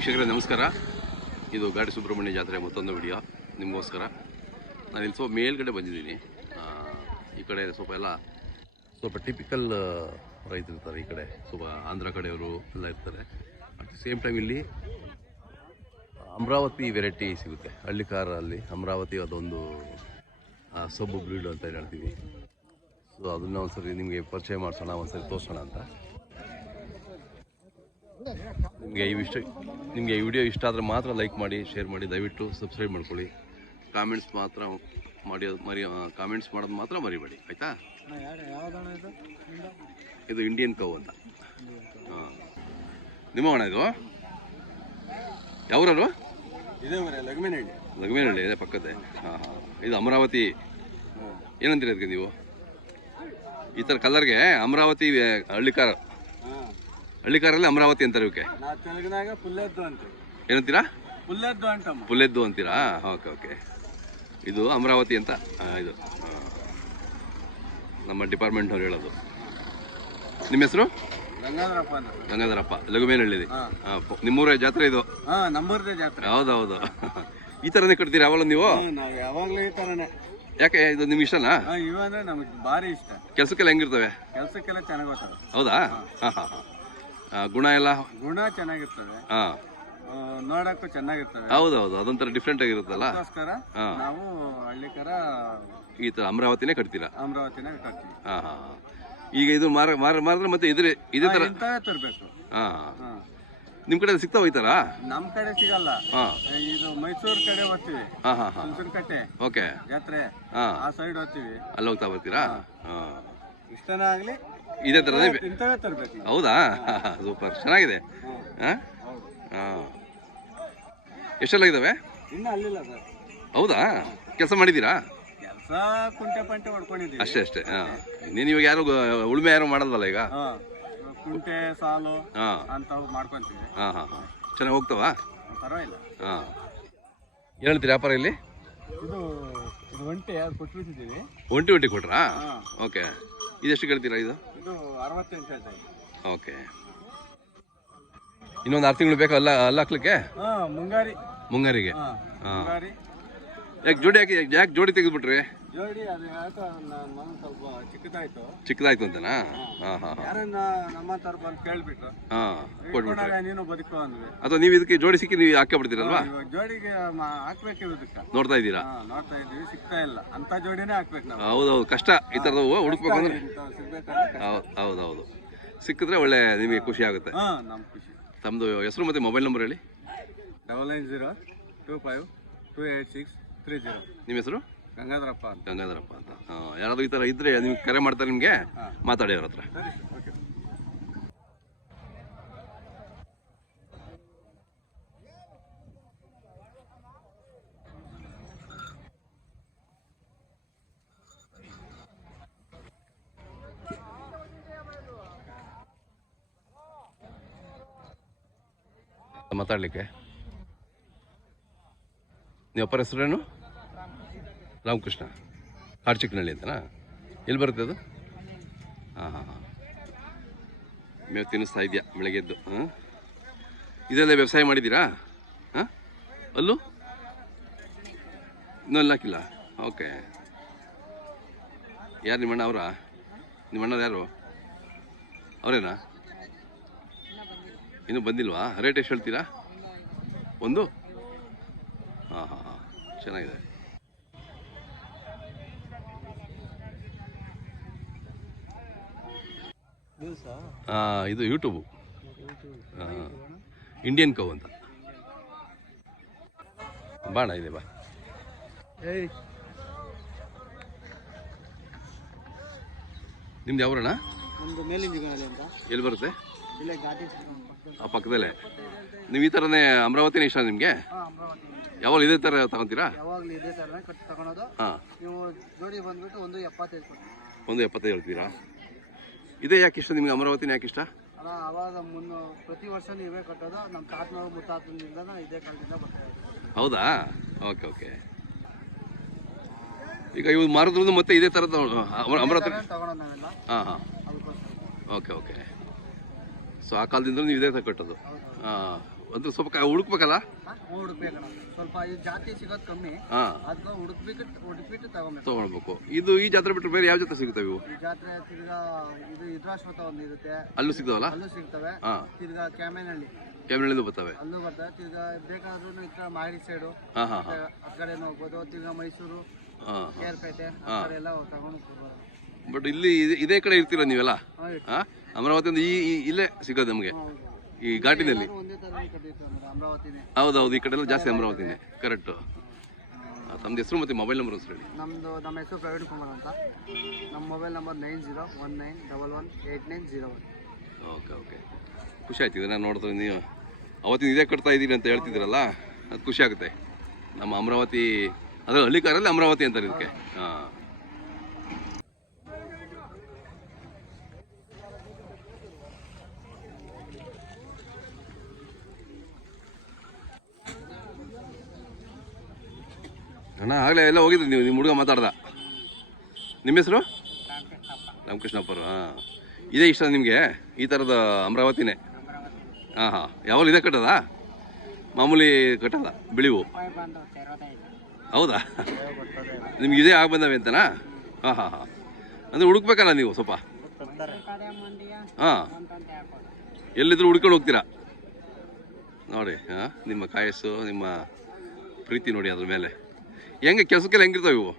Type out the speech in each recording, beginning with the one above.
ವೀಕ್ಷಕರೇ ನಮಸ್ಕಾರ. ಇದು ಘಾಟಿ ಸುಬ್ರಹ್ಮಣ್ಯ ಜಾತ್ರೆ ಮತ್ತೊಂದು ವಿಡಿಯೋ ನಿಮಗೋಸ್ಕರ. ನಾನು ಇಲ್ಲಿ ಸ್ವಲ್ಪ ಮೇಲ್ಗಡೆ ಬಂದಿದ್ದೀನಿ. ಈ ಕಡೆ ಸ್ವಲ್ಪ ಟಿಪಿಕಲ್ ರೈತರು ಇರ್ತಾರೆ. ಈ ಕಡೆ ಸ್ವಲ್ಪ ಆಂಧ್ರ ಕಡೆಯವರು ಎಲ್ಲ ಇರ್ತಾರೆ. ಅಟ್ ದಿ ಸೇಮ್ ಟೈಮ್ ಇಲ್ಲಿ ಅಮರಾವತಿ ವೆರೈಟಿ ಸಿಗುತ್ತೆ. ಹಳ್ಳಿಕಾರಲ್ಲಿ ಅಮರಾವತಿ ಅದೊಂದು ಸೊಬ್ಬು ಬ್ರೀಡ್ ಅಂತ ಹೇಳ್ತೀವಿ. ಸೊ ಅದನ್ನ ಒಂದ್ಸರಿ ನಿಮಗೆ ಪರಿಚಯ ಮಾಡಿಸೋಣ, ಒಂದ್ಸರಿ ತೋರಿಸೋಣ ಅಂತ. ನಿಮಗೆ ಈ ವಿಡಿಯೋ ಇಷ್ಟ ಆದರೆ ಮಾತ್ರ ಲೈಕ್ ಮಾಡಿ, ಶೇರ್ ಮಾಡಿ, ದಯವಿಟ್ಟು ಸಬ್ಸ್ಕ್ರೈಬ್ ಮಾಡ್ಕೊಳ್ಳಿ. ಕಾಮೆಂಟ್ಸ್ ಮಾಡೋದು ಮಾತ್ರ ಮರಿಬೇಡಿ, ಆಯಿತಾ? ಇದು ಇಂಡಿಯನ್ ಕೌ ಅಂತ. ಹಾಂ, ನಿಮ್ಮ ಹಣ ಇದು ಯಾವ್ರವರು? ಲಗಮೇನಹಳ್ಳಿ ಇದೆ ಪಕ್ಕದೇ. ಹಾಂ ಹಾಂ, ಇದು ಅಮರಾವತಿ. ಏನಂತೀರ ಅದಕ್ಕೆ ನೀವು? ಈ ಥರ ಕಲರ್ಗೆ ಅಮರಾವತಿ ಹಳ್ಳಿಕಾರಲ್ಲಿ ಅಮರಾವತಿ ಅಂತಾರೆ ಇವಕ್ಕೆ. ಏನಂತೀರಾ? ಪುಲ್ಲೆದ್ದು ಅಂತೀರಾ? Okay okay. ಇದು ಅಮರಾವತಿ ಅಂತ ಇದು ನಮ್ಮ ಡಿಪಾರ್ಟ್ಮೆಂಟ್ ಅವ್ರು ಹೇಳೋದು. ನಿಮ್ಮ ಹೆಸರು? ಗಂಗಾಧರಪ್ಪ. ಲಘುಮೇನಹಳ್ಳಿ. ನಿಮ್ಮೂರ ಜಾತ್ರೆ ಇದು? ಹೌದೌದು. ಈ ಥರನೇ ಕಟ್ತೀರಾ ಯಾವಾಗ ನೀವು? ಯಾವಾಗಲೂ ಈ ಥರನೇ. ಯಾಕೆ ಇದು ನಿಮ್ಗೆ ಇಷ್ಟನಾ? ಇವಂದ್ರೆ ನಮಗೆ ಭಾರಿ ಇಷ್ಟ. ಕೆಲಸಕ್ಕೆಲ್ಲ ಹೆಂಗಿರ್ತವೆ? ಕೆಲಸಕ್ಕೆಲ್ಲ ಚೆನ್ನಾಗಿ ಹೋಗ್ತವೆ. ಹೌದಾ? ಹಾಂ ಹಾಂ ಹಾಂ. ಗುಣ ಚೆನ್ನಾಗಿರ್ತದೆ. ಹಾಂ, ನೋಡಕ್ಕೂ ಚೆನ್ನಾಗಿರ್ತವೆ. ಹೌದೌದು, ಅದೊಂಥರ ಡಿಫ್ರೆಂಟ್ ಆಗಿರುತ್ತಲ್ಲ. ನಾವು ಹಳ್ಳಿಕರ ಈ ಥರ ಅಮರಾವತಿನೇ ಕಟ್ತೀರಾ? ಅಮರಾವತಿನೇ ಕಟ್ತೀವಿ. ಹಾಂ ಹಾಂ ಹಾಂ. ಈಗ ಇದು ಮಾರಿದ್ರೆ ಮತ್ತೆ ಇದೇ ಥರ ತರಬೇಕು. ಹಾಂ ಹಾಂ. ನಿಮ್ಮ ಕಡೆ ಸಿಗ್ತಾವ ಈ ಥರ? ನಮ್ಮ ಕಡೆ ಸಿಗಲ್ಲ. ಹಾಂ, ಇದು ಮೈಸೂರು ಕಡೆ ಹೋಗ್ತೀವಿ. ಹಾಂ ಹಾಂ ಹಾಂ. ಹುಣಸನಕಟ್ಟೆ ಓಕೆ, ಜಾತ್ರೆ ಆ ಸೈಡ್ ಹೋಗ್ತೀವಿ. ಅಲ್ಲಿ ಹೋಗ್ತಾ ಬರ್ತೀರಾ? ಹಾಂ, ಇಷ್ಟನೇ ಆಗಲಿ ಇದೇ ಥರನೇ ಇಂಥವೇ ತರಬೇಕು. ಹೌದಾ? ಸೂಪರ್, ಚೆನ್ನಾಗಿದೆ. ಹಾಂ ಹಾಂ. ಎಷ್ಟೆಲ್ಲ ಇದ್ದಾವೆ? ಇನ್ನೂ ಅಲ್ಲಿಲ್ಲ ಸರ್. ಹೌದಾ? ಕೆಲಸ ಮಾಡಿದ್ದೀರಾ? ಕೆಲಸ ಕುಂಟೆ ಪಂಟೆ ಹೊಡ್ಕೊಂಡಿದ್ದೀವಿ ಅಷ್ಟೇ ಅಷ್ಟೇ. ಹಾಂ, ನೀನು ಇವಾಗ ಉಳುಮೆ ಯಾರು ಮಾಡಲ್ವಲ್ಲ ಈಗ? ಕುಂಟೆ ಸಾಲು ಅಂತ ಮಾಡ್ಕೊಂತೀವಿ. ಹಾಂ ಹಾಂ ಹಾಂ. ಚೆನ್ನಾಗಿ ಹೋಗ್ತಾವ? ಪರವಾಗಿಲ್ಲ. ಹಾಂ. ಏನು ಹೇಳ್ತೀರಿ ವ್ಯಾಪಾರ ಇಲ್ಲಿ? ಇದು ಒಂಟೆ ಕೊಟ್ಬಿಟ್ಟಿದ್ದೀವಿ. ಒಂಟಿ ಕೊಟ್ರಾ? ಓಕೆ. ಇದೆಷ್ಟು ಕೇಳ್ತೀರಾ? ಇದು 68 ಹೇಳ್ತಾ ಇದ್ದೀವಿ. ಓಕೆ. ಇನ್ನೊಂದು 6 ತಿಂಗಳು ಬೇಕಾ ಅಲ್ಲ ಹಾಕ್ಲಿಕ್ಕೆ? ಮುಂಗಾರಿಗೆ. ಹಾಂ. ಯಾಕೆ ಜೋಡಿ ತೆಗೆದ್ಬಿಟ್ರಿ? ಜೋಡಿ ಅದು ಯಾಕೋ ಸ್ವಲ್ಪ ಚಿಕ್ಕದಾಯ್ತು ಅಂತನಾ? ಹಾಂ ಹಾಂ. ಯಾರನ್ನ ನಮ್ಮ ತರ ಬಂದು ಕೇಳ್ಬಿಟ್ರು. ಹಾಂ, ಕೊಟ್ಬಿಟ್ರೆ ನೀನು ಬದುಕೋ ಅಂದ್ವಿ. ಅಥವಾ ನೀವು ಇದಕ್ಕೆ ಜೋಡಿ ಸಿಕ್ಕಿ ನೀವು ಹಾಕ್ಬಿಡ್ತೀರಲ್ವಾ? ಜೋಡಿಗೆ ಹಾಕ್ಬೇಕು. ಇದಕ್ಕೆ ನೋಡ್ತಾ ಇದ್ದೀರಾ? ನೋಡ್ತಾ ಇದ್ದೀವಿ, ಸಿಗ್ತಾ ಇಲ್ಲ. ಅಂತ ಜೋಡಿನೇ ಹಾಕ್ಬೇಕು ನಾವು. ಹೌದೌದು, ಕಷ್ಟ ಈ ಥರದ್ದು ಹುಡುಕ್ಬೇಕು ಅಂದ್ರೆ. ಹೌದೌದು, ಸಿಕ್ಕಿದ್ರೆ ಒಳ್ಳೆ ನಿಮಗೆ ಖುಷಿ ಆಗುತ್ತೆ. ನಮ್ ಖುಷಿ. ತಮ್ಮದು ಹೆಸರು ಮತ್ತು ಮೊಬೈಲ್ ನಂಬರ್ ಹೇಳಿ. 9902528630. ನಿಮ್ಮ ಹೆಸರು? ಗಂಗಾಧರಪ್ಪ ಅಂತ. ಯಾರಾದ್ರೂ ಈ ಥರ ಇದ್ರೆ ನಿಮ್ಗೆ ಕರೆ ಮಾಡ್ತಾರೆ, ನಿಮಗೆ ಮಾತಾಡಿ ಅವ್ರ ಹತ್ರ. ಮಾತಾಡ್ಲಿಕ್ಕೆ ನೀವು ಅಪ್ಪರ ಹೆಸರೇನು? ರಾಮಕೃಷ್ಣ. ಚಿಕ್ಕನಹಳ್ಳಿ ಅಂತನಾ? ಎಲ್ಲಿ ಬರುತ್ತೆ ಅದು? ಹಾಂ ಹಾಂ ಹಾಂ. ಮೇವು ತಿನ್ನಿಸ್ತಾ ಇದೆಯಾ ಬೆಳಗ್ಗೆದ್ದು? ಹಾಂ, ಇದೆಲ್ಲ ವ್ಯವಸಾಯ ಮಾಡಿದ್ದೀರಾ? ಹಾಂ, ಅಲ್ಲೂ ಇನ್ನೂ ಅಲ್ಲಿ ಹಾಕಿಲ್ಲ? ಓಕೆ. ಯಾರು ನಿಮ್ಮಣ್ಣ? ಅವರಾ? ನಿಮ್ಮಣ್ಣ ಯಾರು? ಅವರೇನಾ? ಇನ್ನೂ ಬಂದಿಲ್ವಾ? ರೇಟ್ ಎಷ್ಟು ಹೇಳ್ತೀರಾ ಒಂದು? ಹಾಂ ಹಾಂ ಹಾಂ, ಚೆನ್ನಾಗಿದೆ. ಇದು ಯೂಟ್ಯೂಬು. ಇಂಡಿಯನ್ ಕೌ ಅಂತ. ಬಾಣ ಇದೆ, ಬಾ. ನಿಮ್ದು ಯಾವ್ರಣ್ಣ? ಎಲ್ಲಿ ಬರುತ್ತೆ? ಆ ಪಕ್ಕದಲ್ಲೇ. ನೀವು ಈ ಥರನೇ ಅಮರಾವತಿನೇ ಇಷ್ಟ ನಿಮಗೆ? ಯಾವಾಗ ಇದೇ ಥರ ತಗೊಂತೀರಾ? ಹಾಂ. 175 ಹೇಳ್ತೀರಾ? ಇದೇ ಯಾಕೆ ಇಷ್ಟ ನಿಮ್ಗೆ? ಅಮರಾವತಿನ ಯಾಕೆ ಇಷ್ಟ? ಪ್ರತಿ ವರ್ಷ ನೀವೇ ಕಟ್ಟೋದು. ನಮ್ಮ ತಾತನವರು ಮುತ್ತಾತನಿಂದ ಇದೇ ಕಾಲದಿಂದ ಬರ್ತಾ ಇದ್ದೀವಿ. ಹೌದಾ? Okay okay. ಈಗ ಇವು ಮಾರಿದ್ರು ಮತ್ತೆ ಇದೇ ಥರದ ಅಮರಾವತಿ? ಹಾಂ ಹಾಂ. Okay okay. ಸೊ ಆ ಕಾಲದಿಂದ ನೀವು ಇದೇ ಕಟ್ಟೋದು. ಅಂದ್ರೆ ಸ್ವಲ್ಪ ಹುಡುಕ್ಬೇಕಲ್ಲ. ಹುಡುಕ್ಬೇಕಣ್ಣ, ಸ್ವಲ್ಪ ಈ ಜಾತಿ ಸಿಗೋದು ಕಮ್ಮಿ, ಹಾಂ, ಅದಕ್ಕೆ ಹುಡುಕ್ಬಿಟ್ಟು ತಗೊಳ್ಬೇಕು. ಇದು ಈ ಜಾತ್ರೆ ಬಿಟ್ಟರೆ ಬೇರೆ ಯಾವ ಜಾತ್ರೆ ಸಿಗ್ತವೆ ಇವು? ಈ ಜಾತ್ರೆ ತಿರ್ಗಾ ಇದು ಇದ್ರಾಶ್ವತ ಒಂದು ಇರುತ್ತೆ, ಅಲ್ಲೂ ಸಿಗ್ತಾವಲ್ಲ? ಅಲ್ಲೂ ಸಿಗ್ತವೆ. ಹಾಂ, ತಿರ್ಗಾ ಕ್ಯಾಮ್ರಲ್ಲಿಂದ ಬರ್ತವೆ. ಅಲ್ಲೂ ಬರ್ತವೆ. ತಿರ್ಗಾ ಬೇಕಾದ್ರೂ ಈ ಕಡೆ ಮಾಗಡಿ ಸೈಡು ಹಾಂ ಹಾಂ ಹಾಂ ಆ ಕಡೆನೂ ಹೋಗ್ಬೋದು. ತಿರ್ಗಾ ಮೈಸೂರು, ಹಾಂ. ಕೇರ್ಪೇಟೆ ಆ ಕಡೆ ಎಲ್ಲ ತಗೊಂಡು ಕೊಡ್ಬೋದು. ಬಟ್ ಇಲ್ಲಿ ಇದೇ ಕಡೆ ಇರ್ತೀರ ನೀವೆಲ್ಲ? ಹಾಂ, ಅಮರಾವತಿಯಿಂದ ಇಲ್ಲೇ ಸಿಗೋದು ನಮಗೆ ಈ ಘಾಟಿನಲ್ಲಿ. ಒಂದೇ ಥರ ಕಟ್ಟಿರ್ತೀವಿ ಅಮರಾವತಿನೇ. ಹೌದೌದು, ಈ ಕಡೆ ಎಲ್ಲ ಜಾಸ್ತಿ ಅಮರಾವತಿನೇ. ಕರೆಕ್ಟು. ತಮ್ಮದು ಹೆಸರು ಮತ್ತು ಮೊಬೈಲ್ ನಂಬರ್ ಹೆಸರು ಹೇಳಿ. ನಮ್ಮ ಹೆಸರು ಪ್ರವೀಣ್ ಕುಮಾರ್ ಅಂತ. ನಮ್ಮ ಮೊಬೈಲ್ ನಂಬರ್ 9019118901. ಓಕೆ ಓಕೆ, ಖುಷಿ ಆಯ್ತು ಇದನ್ನು ನೋಡಿದ್ರೆ. ನೀವು ಅವತ್ತಿನ ಇದೇ ಕಟ್ತಾ ಇದ್ದೀರಿ ಅಂತ ಹೇಳ್ತಿದ್ದೀರಲ್ಲ, ಅದು ಖುಷಿ ಆಗುತ್ತೆ. ನಮ್ಮ ಅಮರಾವತಿ ಅಂದರೆ ಹಳ್ಳಿಕಾರಲ್ಲಿ ಅಮರಾವತಿ ಅಂತಾರೆ ಇದಕ್ಕೆ. ಹಾಂ, ಅಣ್ಣ ಆಗಲೇ ಎಲ್ಲ ಹೋಗಿದ್ರಿ ನೀವು, ನಿಮ್ಮ ಹುಡುಗ ಮಾತಾಡ್ದ. ನಿಮ್ಮ ಹೆಸರು? ರಾಮಕೃಷ್ಣಪ್ಪರು. ಹಾಂ, ಇದೇ ಇಷ್ಟ ನಿಮಗೆ ಈ ಥರದ ಅಮರಾವತಿನೇ? ಹಾಂ ಹಾಂ, ಯಾವಾಗ ಇದೇ ಕಟ್ಟದ? ಮಾಮೂಲಿ ಕಟ್ಟಲ್ಲ ಬಿಳಿವು? ಹೌದಾ, ನಿಮ್ಗೆ ಇದೇ ಆಗಿ ಬಂದವೆ ಅಂತನಾ? ಹಾಂ ಹಾಂ ಹಾಂ, ಅಂದರೆ ಹುಡುಕ್ಬೇಕಲ್ಲ ನೀವು ಸ್ವಲ್ಪ? ಹಾಂ, ಎಲ್ಲಿದ್ರು ಹುಡ್ಕೊಂಡು ಹೋಗ್ತೀರಾ ನೋಡಿ. ಹಾಂ, ನಿಮ್ಮ ಕಾಯಸ್ಸು, ನಿಮ್ಮ ಪ್ರೀತಿ ನೋಡಿ ಅದ್ರ ಮೇಲೆ. ಹೆಂಗೆ ಕೆಲಸಕ್ಕೆಲ್ಲ ಹೆಂಗಿರ್ತಾವೆ ಇವು?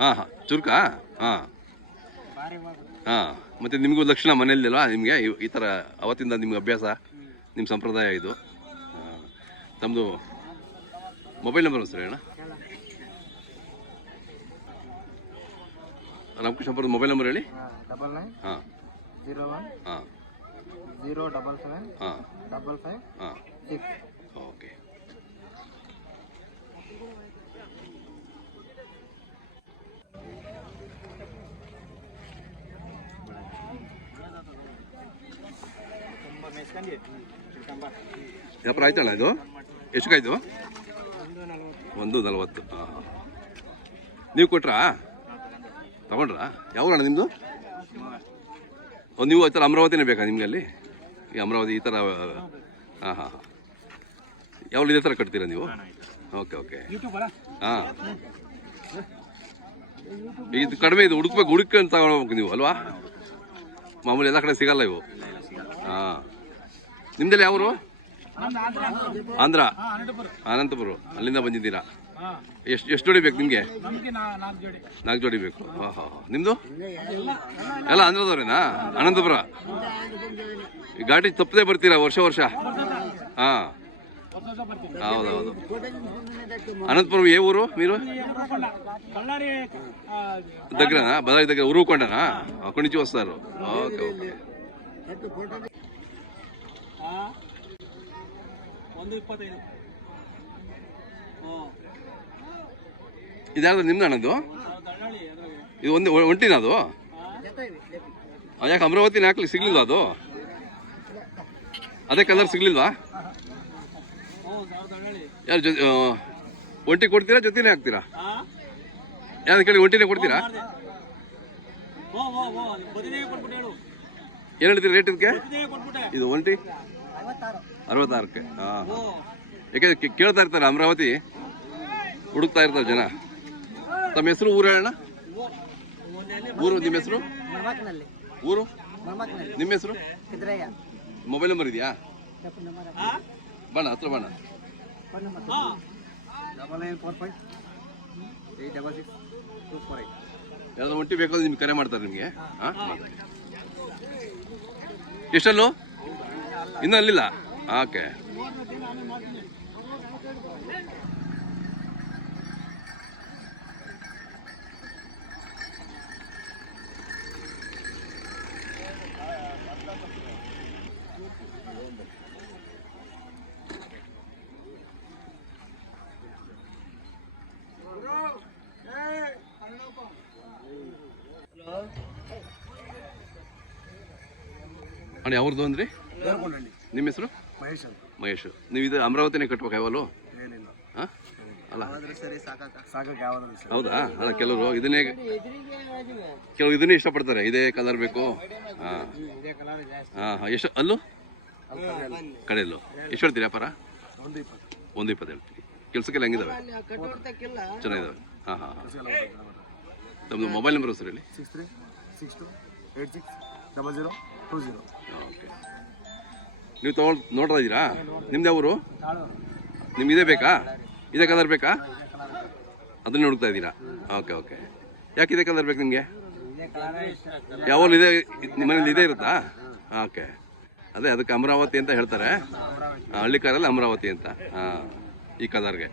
ಹಾಂ ಹಾಂ, ಚುರುಕಾ? ಹಾಂ ಹಾಂ, ಮತ್ತು ನಿಮಗೂ ಲಕ್ಷಣ ಮನೆಯಲ್ಲಿಲ್ವಾ ನಿಮಗೆ ಈ ಥರ? ಅವತ್ತಿಂದ ನಿಮ್ಗೆ ಅಭ್ಯಾಸ, ನಿಮ್ಮ ಸಂಪ್ರದಾಯ ಇದು. ಹಾಂ, ತಮ್ಮದು ಮೊಬೈಲ್ ನಂಬರ್ ಸರ್ ಅಣ್ಣ? ರಾಮಕೃಷ್ಣಪ್ಪರದ್ದು ಮೊಬೈಲ್ ನಂಬರ್ ಹೇಳಿ. 9901 ಹಾಂ 077 ಹಾಂ 55 ಹಾಂ 6. ಓಕೆ. ವ್ಯಾಪಾರ ಆಯ್ತಣ್ಣ ಇದು? ಎಷ್ಟು ಕಾಯ್ತು? 140. ಹಾಂ ಹಾಂ, ನೀವು ಕೊಟ್ರಾ? ತಗೊಂಡ್ರಾ? ಯಾವಣ್ಣ ನಿಮ್ಮದು? ನೀವು ಈ ಥರ ಅಮರಾವತಿನೇ ಬೇಕಾ ನಿಮಗೆ ಅಲ್ಲಿ? ಈ ಅಮರಾವತಿ ಈ ಥರ? ಹಾಂ ಹಾಂ ಹಾಂ, ಯಾವಾಗ ಇದೇ ಥರ ಕಟ್ತೀರಾ ನೀವು? Okay okay. ಹಾಂ, ಇದು ಕಡಿಮೆ, ಇದು ಹುಡುಕೊಂಡು ತಗೊಳ್ಬೇಕು ನೀವು ಅಲ್ವಾ? ಮಾಮೂಲಿ ಎಲ್ಲ ಕಡೆ ಸಿಗಲ್ಲ ಇವು. ಹಾಂ, ನಿಮ್ದಲ್ಲಿ ಯಾವರು? ಆಂಧ್ರ, ಅನಂತಪುರ. ಅಲ್ಲಿಂದ ಬಂದಿದ್ದೀರಾ? ಎಷ್ಟು ಜೋಡಿ ಬೇಕು ನಿಮಗೆ? 4 ಜೋಡಿ ಬೇಕು. ಹಾಂ ಹಾಂ ಹಾಂ, ನಿಮ್ಮದು ಎಲ್ಲ ಆಂಧ್ರದವ್ರೇನಾ? ಅನಂತಪುರ. ಈ ಘಾಟಿ ತಪ್ಪದೆ ಬರ್ತೀರಾ ವರ್ಷ ವರ್ಷ? ಹಾಂ, ಹೌದೌದು. ಅನಂತಪುರ ಏ ಊರು మీరు? దగ్గరనా? బదారి దగ్గర ఉరుకొండనా? అక్కడి నుంచి వస్తారు. Okay okay. ಇದ್ಯಾವುದು ನಿಮ್ದು ಅಣ್ಣದು? ಇದು ಒಂಟಿನ ಅದು? ಯಾಕೆ ಅಮರಾವತಿನ ಹಾಕ್ಲಿಕ್ಕೆ ಸಿಗ್ಲಿಲ್ವಾ ಅದು? ಅದೇ ಕಲರ್ ಸಿಗ್ಲಿಲ್ವಾ? ಯಾರು ಒಂಟಿ ಕೊಡ್ತೀರಾ ಜೊತೆನೇ ಹಾಕ್ತೀರಾ? ಯಾರು ಕೇಳಿ ಒಂಟಿನೇ ಕೊಡ್ತೀರಾ? ಏನು ಹೇಳ್ತೀರಿ ರೇಟ್ ಇದಕ್ಕೆ? ಇದು ಒಂಟಿ 66ಕ್ಕೆ. ಹಾಂ, ಯಾಕೆ ಕೇಳ್ತಾ ಇರ್ತಾರೆ ಅಮರಾವತಿ, ಹುಡುಕ್ತಾ ಇರ್ತಾರೆ ಜನ. ತಮ್ಮ ಹೆಸರು, ಊರು ಹೇಳೋಣ? ಊರು ನಿಮ್ಮ ಹೆಸರು? ಊರು ನಿಮ್ಮ ಹೆಸರು? ಮೊಬೈಲ್ ನಂಬರ್ ಇದೆಯಾ? ಬಣ್ಣ ಹತ್ರ ಬಣ್ಣ. 9945 ಯಾವ್ದೋ ಒಂಟಿ ಬೇಕಾದ್ರೆ ನಿಮ್ಗೆ ಕರೆ ಮಾಡ್ತಾರೆ ನಿಮಗೆ. ಹಾಂ, ಎಷ್ಟಲ್ಲೂ ಇನ್ನೂ ಅಲ್ಲಿಲ್ಲ? ಓಕೆ. ಅಣ್ಣ ಯಾವ್ದು ಅಂದ್ರಿ? ನಿಮ್ಮ ಹೆಸರು? ಮಹೇಶ್. ನೀವು ಇದು ಅಮರಾವತಿನೇ ಕಟ್ಬೇಕು ಯಾವಲ್ಲೂ? ಹಾಂ, ಅಲ್ಲ ಹೌದಾ? ಅಲ್ಲ, ಕೆಲವರು ಇದನ್ನೇ ಇಷ್ಟಪಡ್ತಾರೆ, ಇದೇ ಕಲರ್ ಬೇಕು. ಹಾಂ ಹಾಂ ಹಾಂ, ಎಷ್ಟು ಅಲ್ಲೂ? ಕಡೆಯಲ್ಲು ಎಷ್ಟು ಹೇಳ್ತೀರಿ ವ್ಯಾಪಾರ? 120 ಹೇಳ್ತೀರಿ. ಕೆಲಸಕ್ಕೆಲ್ಲ ಹೆಂಗಿದಾವೆ? ಚೆನ್ನಾಗಿದ್ದಾವೆ. ಹಾಂ ಹಾಂ ಹಾಂ. ತಮ್ಮದು ಮೊಬೈಲ್ ನಂಬರ್ ಸರ್ ಹೇಳಿ. 6362860020. ಓಕೆ. ನೀವು ನೋಡ್ತಾ ಇದ್ದೀರಾ? ನಿಮ್ದು ಯಾವರು? ನಿಮ್ಗೆ ಇದೇ ಬೇಕಾ? ಇದೇ ಕಲರ್ ಬೇಕಾ? ಅದನ್ನ ಹುಡುಕ್ತಾ ಇದ್ದೀರಾ? Okay okay. ಯಾಕೆ ಇದೇ ಕಲರ್ ಬೇಕು ನಿಮಗೆ? ಯಾವಾಗಲೂ ಇದೇ ನಿಮ್ಮನೇಲಿ ಇದೇ ಇರುತ್ತಾ? ಓಕೆ. ಅದೇ ಅದಕ್ಕೆ ಅಮರಾವತಿ ಅಂತ ಹೇಳ್ತಾರೆ, ಹಳ್ಳಿ ಕಾರಲ್ಲಿ ಅಮರಾವತಿ ಅಂತ. ಹಾಂ, ಈ ಕಲರ್ಗೆ.